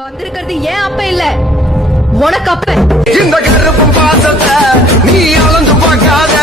வந்திருக்கிறது ஏன் அப்ப இல்ல உனக்கு அப்ப. இந்த கருப்பு பாசத்தை நீ அளந்து பார்க்காத.